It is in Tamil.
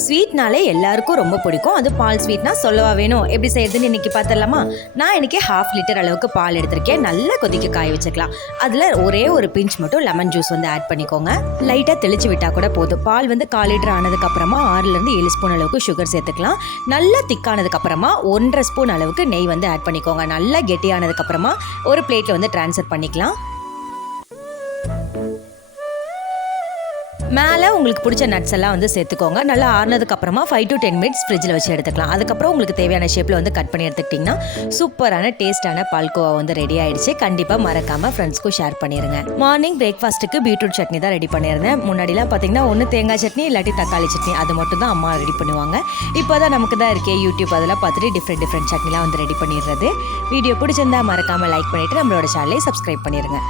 ஸ்வீட்னாலே எல்லாருக்கும் ரொம்ப பிடிக்கும். அது பால் ஸ்வீட்னா சொல்லவா வேணும். எப்படி செய்யறதுன்னு இன்றைக்கி பார்த்துடலாமா? நான் இன்றைக்கி 1/2 லிட்டர் அளவுக்கு பால் எடுத்திருக்கேன். நல்லா கொதிக்க காய வச்சுக்கலாம். அதில் ஒரே ஒரு பிஞ்ச் மட்டும் லெமன் ஜூஸ் வந்து ஆட் பண்ணிக்கோங்க. லைட்டாக தெளிச்சு விட்டால் கூட போதும். பால் வந்து 1/4 லிட்டர் ஆனதுக்கப்புறமா 6லேருந்து 7 ஸ்பூன் அளவுக்கு சுகர் சேர்த்துக்கலாம். நல்லா திக்கானதுக்கப்புறமா 1.5 ஸ்பூன் அளவுக்கு நெய் வந்து ஆட் பண்ணிக்கோங்க. நல்லா கெட்டியானதுக்கப்புறமா ஒரு பிளேட்டில் வந்து ட்ரான்ஸ்ஃபர் பண்ணிக்கலாம். மேலே உங்களுக்கு பிடிச்ச நட்ஸ் எல்லாம் வந்து சேர்த்துக்கோங்க. நல்லா ஆறுனதுக்கப்புறமா 5 to 10 மினிட்ஸ் ஃப்ரிட்ஜில் வச்சு எடுத்துக்கலாம். அதுக்கப்புறம் உங்களுக்கு தேவையான ஷேப்பில் வந்து கட் பண்ணி எடுத்துக்கிட்டிங்கன்னா சூப்பரான டேஸ்ட்டான பால்கோவா வந்து ரெடி ஆகிடுச்சு. கண்டிப்பாக மறக்காமல் ஃப்ரெண்ட்ஸ்க்கும் ஷேர் பண்ணிடுங்க. மார்னிங் பிரேக்ஃபாஸ்ட்டுக்கு பீட்ரூட் சட்னி தான் ரெடி பண்ணியிருந்தேன். முன்னாடிலாம் பார்த்தீங்கன்னா ஒன்று தேங்காய் சட்னி இல்லாட்டி தக்காளி சட்னி, அது மட்டும் தான் அம்மா ரெடி பண்ணுவாங்க. இப்போ தான் நமக்கு தான் இருக்கே யூடியூப், அதெல்லாம் பார்த்துட்டு டிஃப்ரெண்ட் சட்னிலாம் வந்து ரெடி பண்ணிடுறது. வீடியோ பிடிச்சிருந்தா மறக்காமல் லைக் பண்ணிவிட்டு நம்மளோட சேனலை சப்ஸ்கிரைப் பண்ணிடுங்க.